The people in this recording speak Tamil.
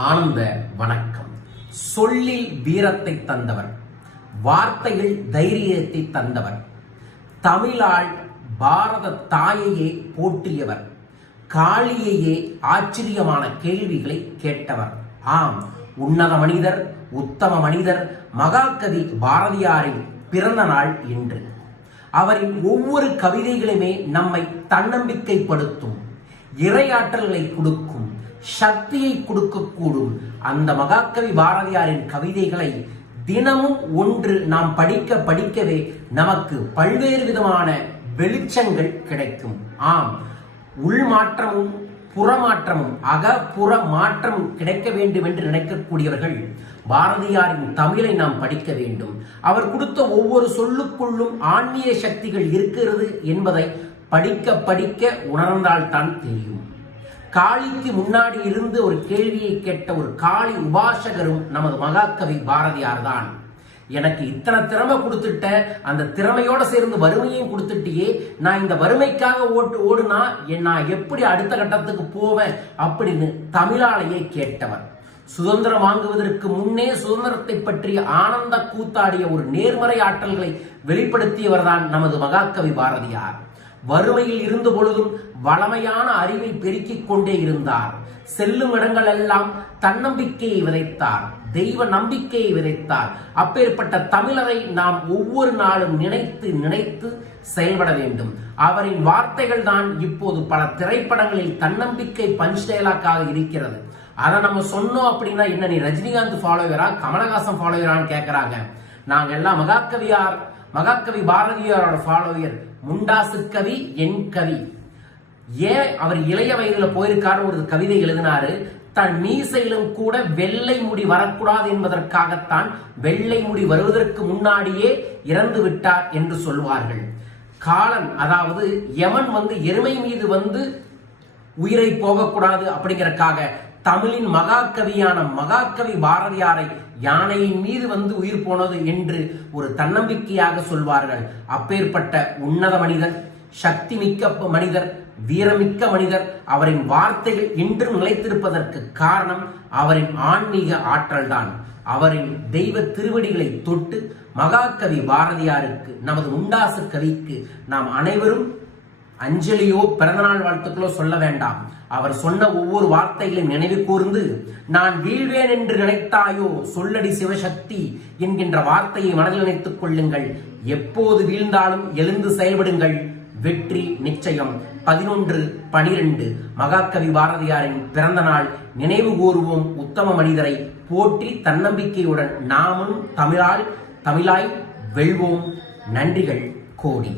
ஆனந்த வணக்கம். சொல்லில் வீரத்தை தந்தவர், வார்த்தையில் தைரியத்தை தந்தவர், தமிழால் பாரத தாயையே போற்றியவர், காளியையே ஆச்சரியமான கேள்விகளை கேட்டவர். ஆம், உன்னத மனிதர், உத்தம மனிதர் மகாகவி பாரதியாரின் பிறந்த நாள் இன்று. அவரின் ஒவ்வொரு கவிதைகளுமே நம்மை தன்னம்பிக்கைப்படுத்தும், இறையாற்றல்களை கொடுக்கும், சக்தியை கொடுக்கக்கூடும். அந்த மகாகவி பாரதியாரின் கவிதைகளை தினமும் ஒன்று நாம் படிக்கவே நமக்கு பல்வேறு விதமான வெளிச்சங்கள் கிடைக்கும். ஆம், உள்மாற்றமும் புறமாற்றமும் அகப்புற மாற்றமும் கிடைக்க வேண்டும் என்று நினைக்கக்கூடியவர்கள் பாரதியாரின் தமிழை நாம் படிக்க வேண்டும். அவர் கொடுத்த ஒவ்வொரு சொல்லுக்குள்ளும் ஆன்மீக சக்திகள் இருக்கிறது என்பதை படிக்க உணர்ந்தால்தான் தெரியும். காளிக்கு முன்னாடி இருந்து ஒரு கேள்வியை கேட்ட ஒரு காளி உபாசகரும் நமது மகாகவி பாரதியார் தான். எனக்கு இத்தனை திறமை கொடுத்துட்ட, அந்த திறமையோட சேர்ந்து வறுமையும் கொடுத்துட்டியே, நான் இந்த வறுமைக்காக ஓடுனா நான் எப்படி அடுத்த கட்டத்துக்கு போவேன் அப்படின்னு தமிழாலேயே கேட்டவர். சுதந்திரம் வாங்குவதற்கு முன்னே சுதந்திரத்தை பற்றிய ஆனந்த கூத்தாடிய ஒரு நேர்மறை ஆற்றல்களை வெளிப்படுத்தியவர் தான் நமது மகாகவி பாரதியார். வறுமையில் இருந்த பொழுதும் வளமையான அறிவை பெருக்கிக் கொண்டே இருந்தார். செல்லும் இடங்கள் எல்லாம் தன்னம்பிக்கையை விதைத்தார், தெய்வ நம்பிக்கையை விதைத்தார். அப்பேற்பட்ட தமிழரை நாம் ஒவ்வொரு நாளும் நினைத்து செயல்பட வேண்டும். அவரின் வார்த்தைகள் தான் இப்போது பல திரைப்படங்களில் தன்னம்பிக்கை பஞ்ச் டயலாக்காக இருக்கிறது. அதை நம்ம சொன்னோம் அப்படின்னா, என்ன நீ ரஜினிகாந்த் ஃபாலோவரா கமலஹாசன் ஃபாலோவரான்னு கேட்கிறாங்க. நாங்க எல்லாம் மகாகவி பாரதியாரோட ஃபாலோவர். முண்டாசு கவி என் கவி. ஏன் அவர் இளைய வயதுல போயிருக்காரு ஒரு கவிதை எழுதினாரு. தன் மீசையிலும் கூட வெள்ளை முடி வரக்கூடாது என்பதற்காகத்தான் வெள்ளை முடி வருவதற்கு முன்னாடியே இறந்து விட்டார் என்று சொல்வார்கள். காலன், அதாவது யமன் எருமை மீது உயிரை போகக்கூடாது அப்படிங்கறக்காக தமிழின் மகாகவியான மகாகவி பாரதியாரை யானையின் மீது உயிர் போனது என்று ஒரு தன்னம்பிக்கையாக சொல்வார்கள். அப்பேற்பட்ட உன்னத மனிதர், சக்தி மிக்க மனிதர், வீரமிக்க மனிதர். அவரின் வார்த்தைகள் இன்றும் நிலைத்திருப்பதற்கு காரணம் அவரின் ஆன்மீக ஆற்றல் தான். அவரின் தெய்வ திருவடிகளை தொட்டு மகாகவி பாரதியாருக்கு, நமது முண்டாசு கவிக்கு நாம் அனைவரும் அஞ்சலியோ பிறந்தநாள் வாழ்த்துக்களோ சொல்ல வேண்டாம். அவர் சொன்ன ஒவ்வொரு வார்த்தைகளையும் நினைவு கூர்ந்து, நான் வீழ்வேன் என்று நினைத்தாயோ சொல்லடி சிவசக்தி என்கின்ற வார்த்தையை மனதில் நினைத்துக் கொள்ளுங்கள். எப்போது வீழ்ந்தாலும் எழுந்து செயல்படுங்கள், வெற்றி நிச்சயம். 11/12 மகாகவி பாரதியாரின் பிறந்த நாள். நினைவு கூறுவோம் உத்தம மனிதரை, போற்றி தன்னம்பிக்கையுடன் நாமும் தமிழாய் வெல்வோம். நன்றிகள் கோடி.